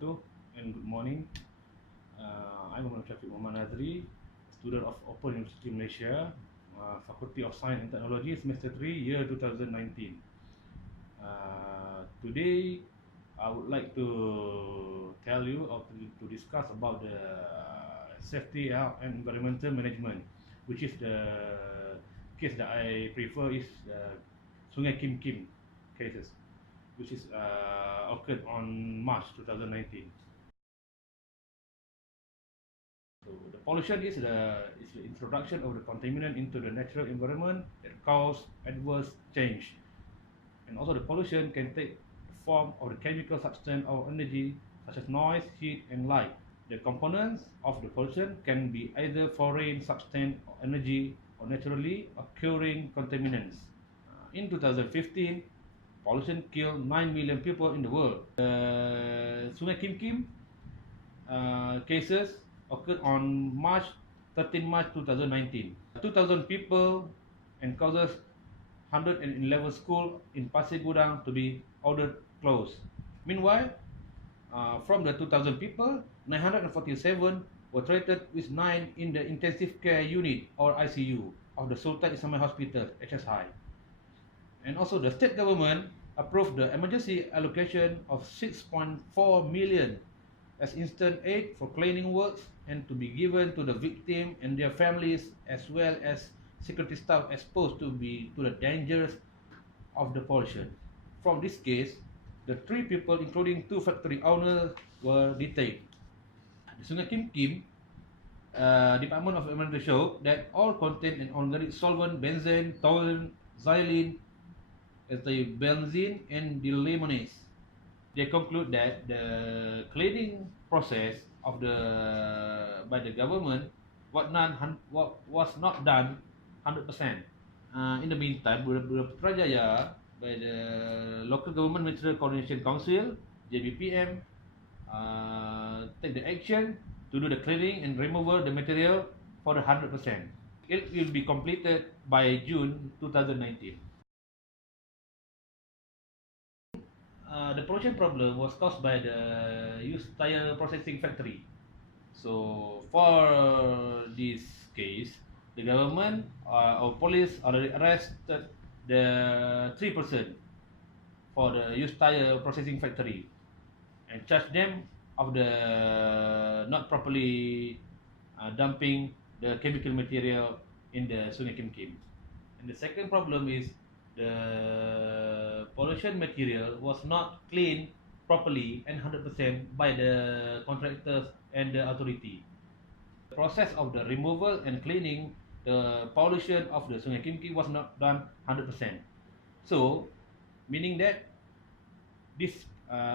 wabarakatuh, and good morning. I'm Muhammad Syafiq Muhammad Nazri, student of Open University Malaysia, Faculty of Science and Technology, semester 3, year 2019. Today, I would like to tell you or to discuss about the safety, health, and environmental management, which is the case that I prefer is Sungai Kim Kim cases, which is occurred on March 2019. So the pollution is the introduction of the contaminant into the natural environment that cause adverse change, and also the pollution can take the form of the chemical substance or energy such as noise, heat, and light. The components of the pollution can be either foreign substance or energy or naturally occurring contaminants. In 2015, pollution killed 9 million people in the world. Sungai Kim Kim cases occurred on 13 March 2019. 2,000 people and causes 111 schools in Pasir Gudang to be ordered closed. Meanwhile, from the 2,000 people, 947 were treated with 9 in the intensive care unit or ICU of the Sultan Ismail Hospital, HSI. And also the state government approved the emergency allocation of 6.4 million as instant aid for cleaning works and to be given to the victim and their families, as well as security staff exposed to the dangers of the pollution. From this case, the 3 people, including 2 factory owners, were detained. The Sungai Kim Kim Department of Environment showed that all contain an organic solvent, benzene, toluene, xylene, benzene, and dilaminase. They conclude that the cleaning process of by the government was not done 100%. In the meantime, Putrajaya, by the Local Government Material Coordination Council (JBPM), take the action to do the cleaning and removal the material for the 100%. It will be completed by June 2019. The pollution problem was caused by the used tire processing factory. So for this case, the government or police already arrested the 3% for the used tire processing factory and charged them of the not properly dumping the chemical material in the Sungai Kim Kim. And the second problem is the pollution material was not cleaned properly and 100% by the contractors and the authority. The process of the removal and cleaning the pollution of the Sungai Kim Kim was not done 100%. So, meaning that this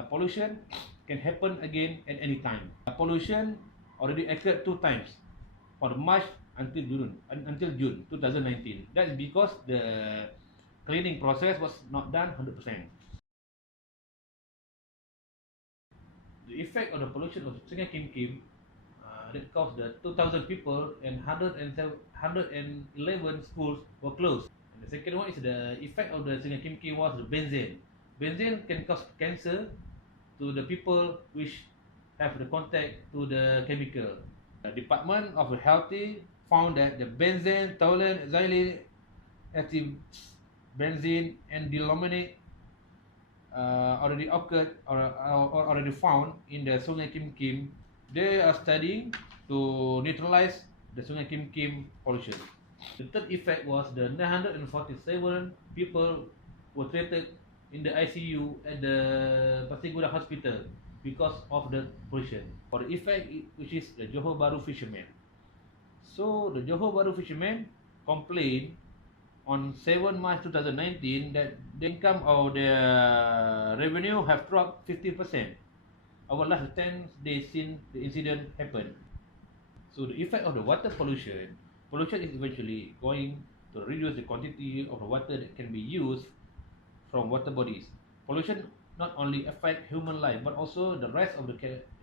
pollution can happen again at any time. Pollution already occurred 2 times, for March until June 2019. That's because the cleaning process was not done 100%. The effect of the pollution of Sungai Kim Kim that caused the 2,000 people and 111 schools were closed. And the second one is the effect of the Sungai Kim Kim was the benzene. Benzene can cause cancer to the people which have the contact to the chemical. The Department of Health found that the benzene, toluene, xylene, benzene, and dilaminate already occurred or already found in the Sungai Kim Kim. They are studying to neutralize the Sungai Kim Kim pollution. The third effect was the 947 people were treated in the ICU at the Pasir Gudang Hospital because of the pollution. For the effect, which is the Johor Bahru fishermen. So the Johor Bahru fishermen complained on 7 March 2019 that the income of their revenue have dropped 50% over last 10 days since the incident happened. So the effect of the water pollution is eventually going to reduce the quantity of the water that can be used from water bodies. Pollution not only affect human life but also the rest of the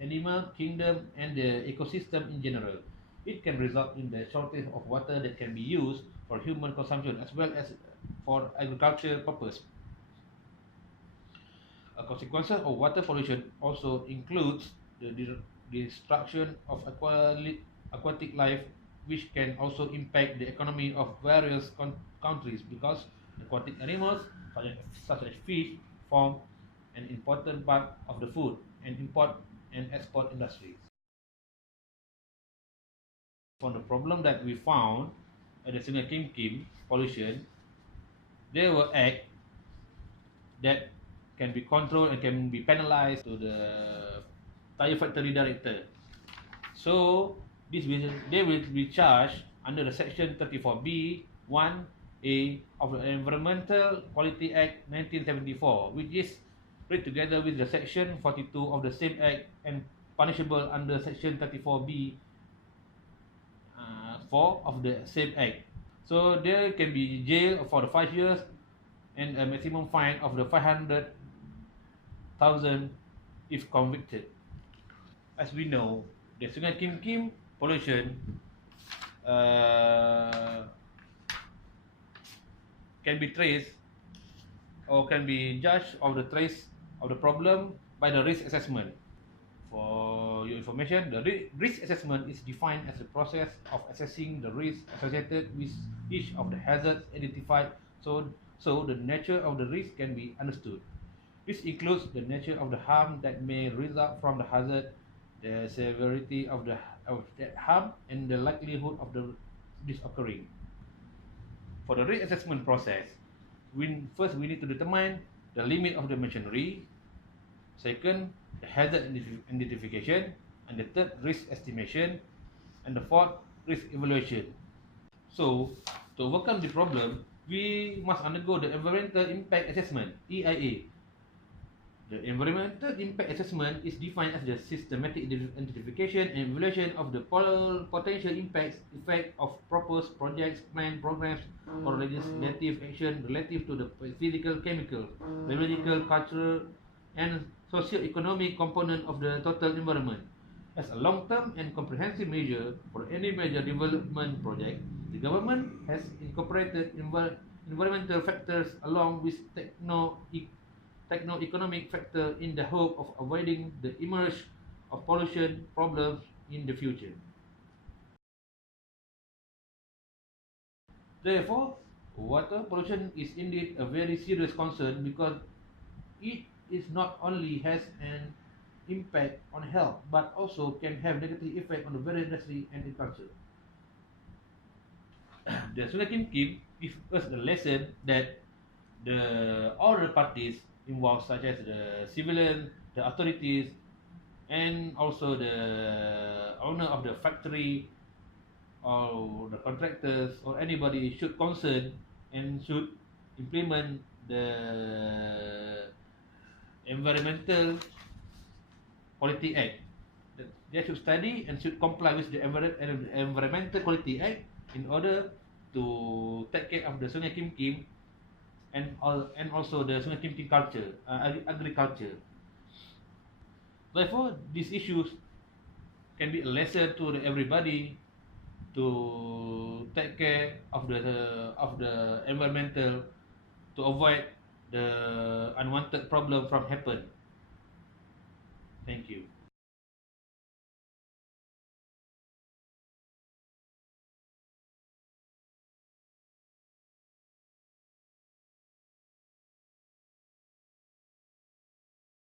animal kingdom and the ecosystem in general. It can result in the shortage of water that can be used for human consumption as well as for agriculture purpose. A consequence of water pollution also includes the destruction of aquatic life, which can also impact the economy of various countries because aquatic animals, such as fish, form an important part of the food and import and export industries. For the problem that we found at the Sungai Kim pollution, there were acts that can be controlled and can be penalized to the tire factory director. So they will be charged under the section 34B 1A of the Environmental Quality Act 1974, which is read together with the section 42 of the same act and punishable under section 34B 4 of the same act. So there can be jail for the 5 years and a maximum fine of the 500,000 if convicted. As we know, the Sungai Kim pollution uh, can be traced or can be judged of the trace of the problem by the risk assessment. For your information, the risk assessment is defined as a process of assessing the risk associated with each of the hazards identified so the nature of the risk can be understood. This includes the nature of the harm that may result from the hazard, the severity of that harm, and the likelihood of this occurring. For the risk assessment process, first we need to determine the limit of the machinery, second, the hazard identification, and the third, risk estimation, and the fourth, risk evaluation. So, to overcome the problem, we must undergo the Environmental Impact Assessment, EIA. The Environmental Impact Assessment is defined as the systematic identification and evaluation of the potential effect of proposed projects, planned programs, or legislative action relative to the physical, chemical, biological, cultural, and socio-economic component of the total environment. As a long-term and comprehensive measure for any major development project, the government has incorporated environmental factors along with techno-economic factor in the hope of avoiding the emergence of pollution problems in the future. Therefore, water pollution is indeed a very serious concern because it is not only has an impact on health but also can have negative effect on the very industry and agriculture. The Sungai Kim gives us the lesson that all the parties involved, such as the civilian, the authorities, and also the owner of the factory or the contractors or anybody should concern and should implement the Environmental Quality Act. They should study and should comply with the Environmental Quality Act in order to take care of the Sungai Kim and also the Sungai Kim culture, agriculture. Therefore, these issues can be a lesson to everybody to take care of the environmental to avoid the unwanted problem from happen. Thank you.